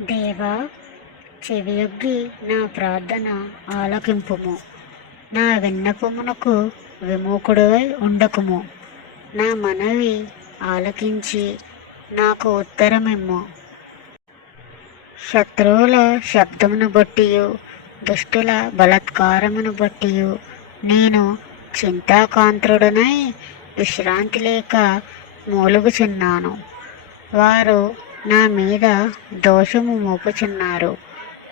దేవా, చెవియొగ్గి నా ప్రార్థన ఆలకింపుము. నా విన్నపమునకు విముఖుడవై ఉండకుము. నా మనవి ఆలకించి నాకు ఉత్తరమిమ్ము. శత్రువుల శబ్దమును బట్టియు దుష్టుల బలాత్కారమును బట్టియు నేను చింతాకాంతుడనై విశ్రాంతి లేక మూలుగుచున్నాను. వారు నా మీద దోషము మోపుచున్నారు.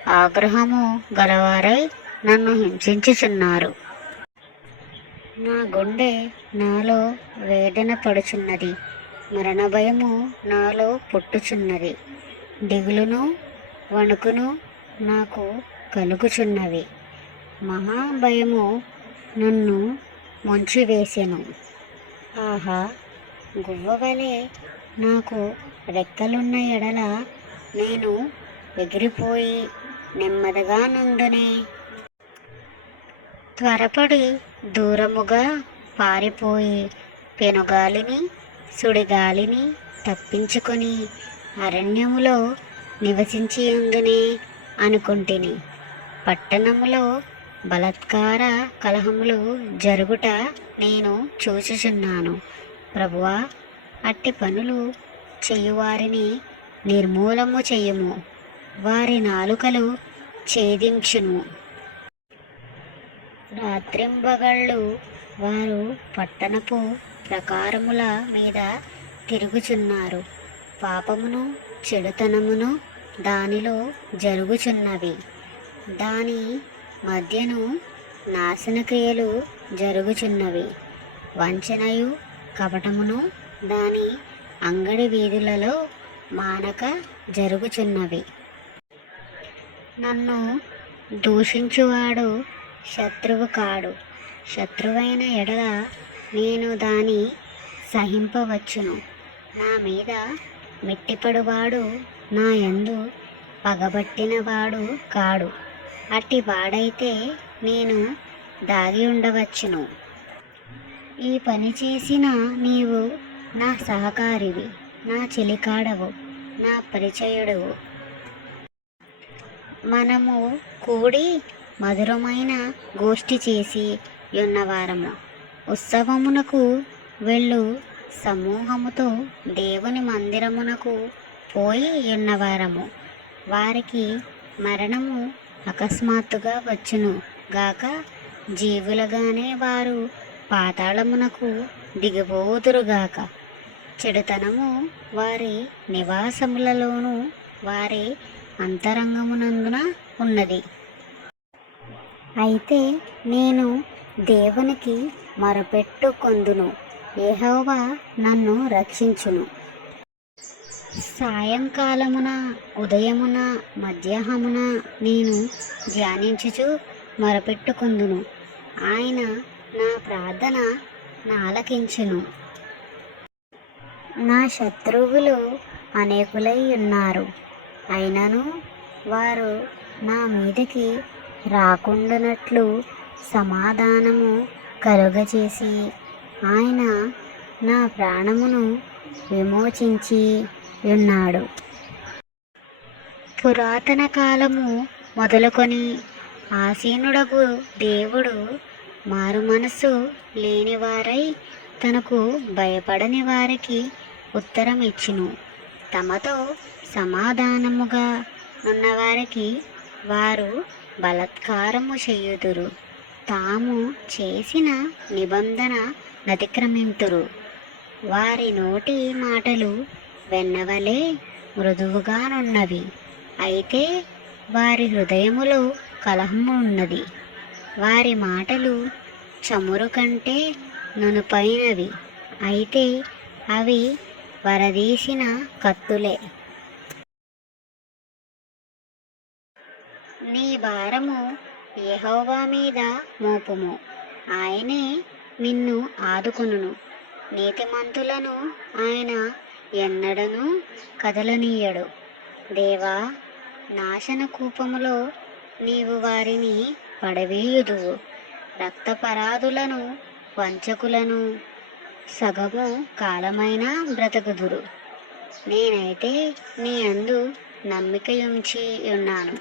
ఆగ్రహము గలవారై నన్ను హింసించుచున్నారు. నా గుండె నాలో వేదన పడుచున్నది. మరణ భయము నాలో పుట్టుచున్నది. దిగులును వణుకును నాకు కలుగుచున్నవి. మహాభయము నన్ను ముంచివేసెను. ఆహా, గువ్వవలే నాకు రెక్కలున్న ఎడల నేను ఎగిరిపోయి నెమ్మదిగా నుండునే. త్వరపడి దూరముగా పారిపోయి పెనుగాలిని సుడిగాలిని తప్పించుకొని అరణ్యములో నివసించియుందునే అనుకుంటిని. పట్టణములో బలాత్కార కలహములు జరుగుట నేను చూచుచున్నాను. ప్రభువా, అట్టి పనులు చేయువారిని నిర్మూలము చేయుము. వారి నాలుకలు ఛేదించును. రాత్రింబగళ్ళు వారు పట్టణపు ప్రకారముల మీద తిరుగుచున్నారు. పాపమును చెడుతనమును దానిలో జరుగుచున్నవి. దాని మధ్యను నాశనక్రియలు జరుగుచున్నవి. వంచనయు కపటమును దాని అంగడి వీధులలో మానక జరుగుచున్నవి. నన్ను దూషించువాడు శత్రువు కాడు. శత్రువైన ఎడల నేను దాని సహింపవచ్చును. నా మీద మెట్టిపడువాడు నా యందు పగబట్టినవాడు కాడు. అట్టి వాడైతే నేను దాగి ఉండవచ్చును. ఈ పని చేసిన నీవు నా సహకారివి, నా చెలికాడవు, నా పరిచయుడవు. మనము కూడి మధురమైన గోష్ఠి చేసి యున్నవారము. ఉత్సవమునకు వెళ్ళు సమూహముతో దేవుని మందిరమునకు పోయి యున్నవారము. వారికి మరణము అకస్మాత్తుగా వచ్చును గాక. జీవులుగానే వారు పాతాళమునకు దిగిపోదురుగాక. చెడుతనము వారి నివాసములలోను వారి అంతరంగమునందున ఉన్నది. అయితే నేను దేవునికి మొరపెట్టుకొందును. యెహోవా నన్ను రక్షించును. సాయంకాలమున ఉదయమున మధ్యాహ్నమున నేను ధ్యానించుచు మొరపెట్టుకొందును. ఆయన నా ప్రార్థన ఆలకించును. నా శత్రువులు అనేకులై ఉన్నారు. అయినను వారు నా మీదికి రాకుండానట్లు సమాధానము కలుగచేసి ఆయన నా ప్రాణమును విమోచించి ఉన్నాడు. పురాతన కాలము మొదలుకొని ఆసీనుడగు దేవుడు మారు మనసు లేనివారై తనకు భయపడని వారికి ఉత్తరం ఇచ్చును. తమతో సమాధానముగా ఉన్నవారికి వారు బలాత్కారము చేయుదురు. తాము చేసిన నిబంధన అతిక్రమింతురు. వారి నోటి మాటలు వెన్నవలే మృదువుగానున్నవి. అయితే వారి హృదయములో కలహము ఉన్నది. వారి మాటలు చమురు కంటే నునుపైనవి. అయితే అవి వరదీసిన కత్తులే. నీ భారము యెహోవా మీద మోపుము. ఆయనే నిన్ను ఆదుకొనును. నీతిమంతులను ఆయన ఎన్నడను కదలనీయడు. దేవా, నాశన కూపములో నీవు వారిని పడవేయుదువు. రక్తపరాధులను వంచకులను సగము కాలమైనా బ్రతకుదురు. నేనైతే నీ అందు నమ్మికయుంచి ఉన్నాను.